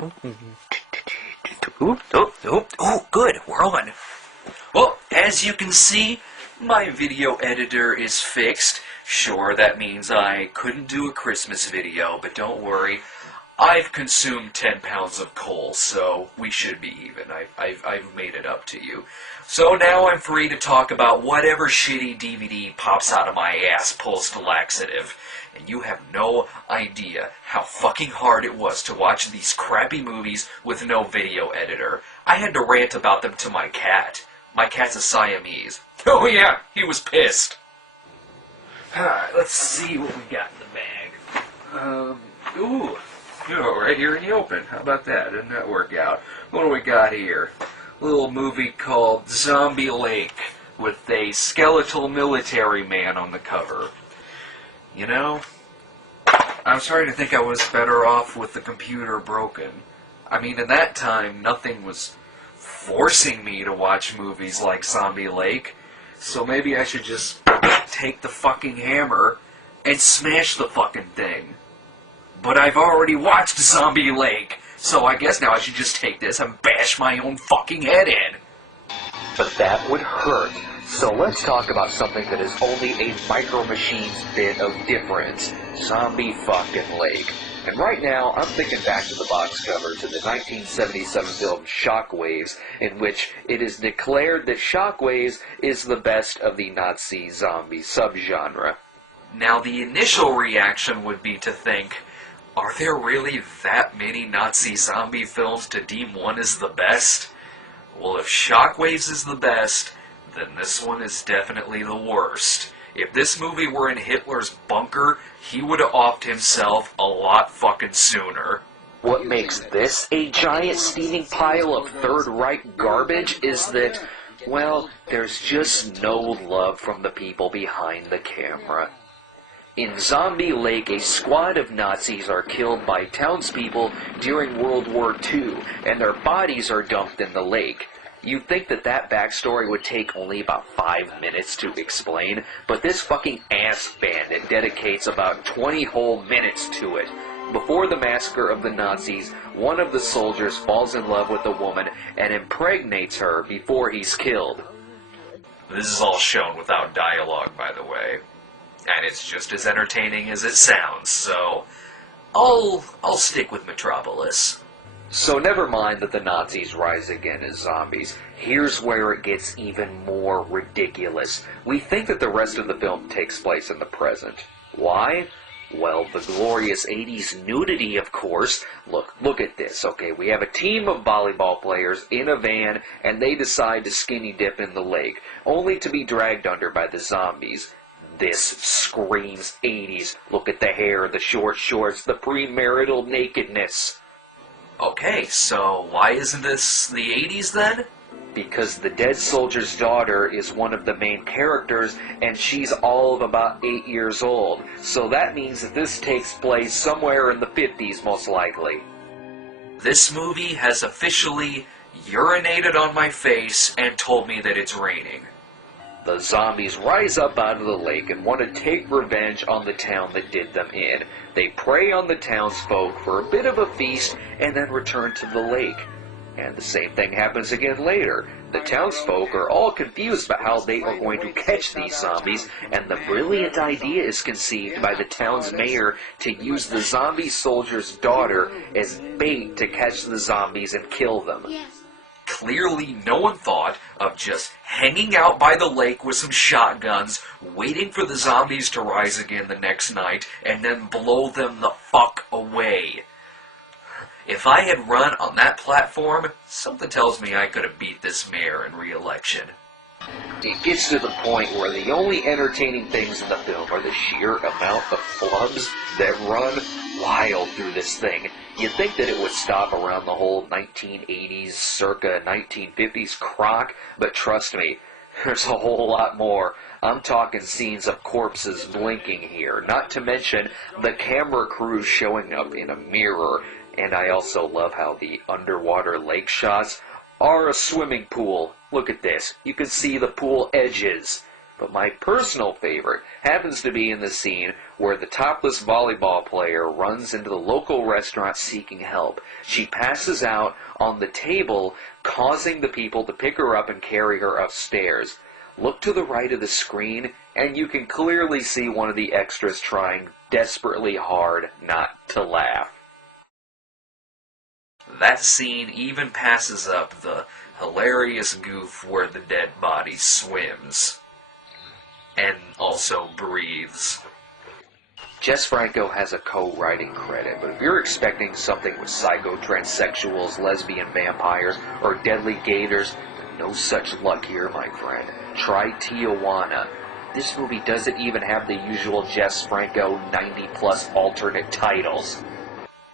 Oh, good, we're on. Well, as you can see, my video editor is fixed. Sure, that means I couldn't do a Christmas video, but don't worry. I've consumed 10 pounds of coal, so we should be even. I've made it up to you. So now I'm free to talk about whatever shitty DVD pops out of my ass post-laxative. And you have no idea how fucking hard it was to watch these crappy movies with no video editor. I had to rant about them to my cat. My cat's a Siamese. Oh yeah, he was pissed. Alright, let's see what we got in the bag. Right here in the open. How about that? Didn't that work out? What do we got here? A little movie called Zombie Lake with a skeletal military man on the cover. You know, I'm starting to think I was better off with the computer broken. I mean, in that time, nothing was forcing me to watch movies like Zombie Lake, so maybe I should just take the fucking hammer and smash the fucking thing. But I've already watched Zombie Lake, so I guess now I should just take this and bash my own fucking head in. But that would hurt. So let's talk about something that is only a Micro Machines bit of difference. Zombie fucking Lake. And right now, I'm thinking back to the box cover to the 1977 film Shockwaves, in which it is declared that Shockwaves is the best of the Nazi zombie subgenre. Now, the initial reaction would be to think, are there really that many Nazi zombie films to deem one as the best? Well, if Shockwaves is the best, then this one is definitely the worst. If this movie were in Hitler's bunker, he would have offed himself a lot fucking sooner. What makes this a giant steaming pile of Third Reich garbage is that, well, there's just no love from the people behind the camera. In Zombie Lake, a squad of Nazis are killed by townspeople during World War II, and their bodies are dumped in the lake. You'd think that backstory would take only about 5 minutes to explain, but this fucking ass bandit dedicates about 20 whole minutes to it. Before the massacre of the Nazis, one of the soldiers falls in love with a woman and impregnates her before he's killed. This is all shown without dialogue, by the way. And it's just as entertaining as it sounds, so I'll stick with Metropolis. So never mind that the Nazis rise again as zombies. Here's where it gets even more ridiculous. We think that the rest of the film takes place in the present. Why? Well, the glorious 80s nudity, of course. Look at this, okay? We have a team of volleyball players in a van, and they decide to skinny dip in the lake, only to be dragged under by the zombies. This screams 80s. Look at the hair, the short shorts, the premarital nakedness. Okay, so why isn't this the 80s then? Because the dead soldier's daughter is one of the main characters, and she's all of about 8 years old. So that means that this takes place somewhere in the 50s, most likely. This movie has officially urinated on my face and told me that it's raining. The zombies rise up out of the lake and want to take revenge on the town that did them in. They prey on the townsfolk for a bit of a feast and then return to the lake. And the same thing happens again later. The townsfolk are all confused about how they are going to catch these zombies, and the brilliant idea is conceived by the town's mayor to use the zombie soldier's daughter as bait to catch the zombies and kill them. Clearly, no one thought of just hanging out by the lake with some shotguns, waiting for the zombies to rise again the next night, and then blow them the fuck away. If I had run on that platform, something tells me I could have beat this mayor in re-election. It gets to the point where the only entertaining things in the film are the sheer amount of flubs that run wild through this thing. You'd think that it would stop around the whole 1980s, circa 1950s crock, but trust me, there's a whole lot more. I'm talking scenes of corpses blinking here, not to mention the camera crew showing up in a mirror, and I also love how the underwater lake shots are a swimming pool. Look at this. You can see the pool edges. But my personal favorite happens to be in the scene where the topless volleyball player runs into the local restaurant seeking help. She passes out on the table, causing the people to pick her up and carry her upstairs. Look to the right of the screen, and you can clearly see one of the extras trying desperately hard not to laugh. That scene even passes up the hilarious goof where the dead body swims. And also breathes. Jess Franco has a co-writing credit, but if you're expecting something with psycho transsexuals, lesbian vampires, or deadly gators, no such luck here, my friend. Try Tijuana. This movie doesn't even have the usual Jess Franco 90-plus alternate titles.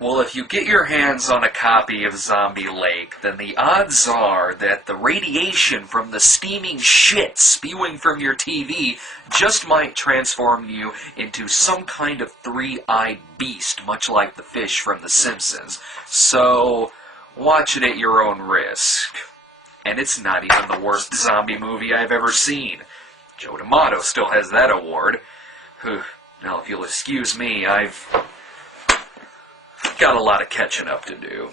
Well, if you get your hands on a copy of Zombie Lake, then the odds are that the radiation from the steaming shit spewing from your TV just might transform you into some kind of three-eyed beast, much like the fish from The Simpsons. So, watch it at your own risk. And it's not even the worst zombie movie I've ever seen. Joe D'Amato still has that award. Now, if you'll excuse me, I've got a lot of catching up to do.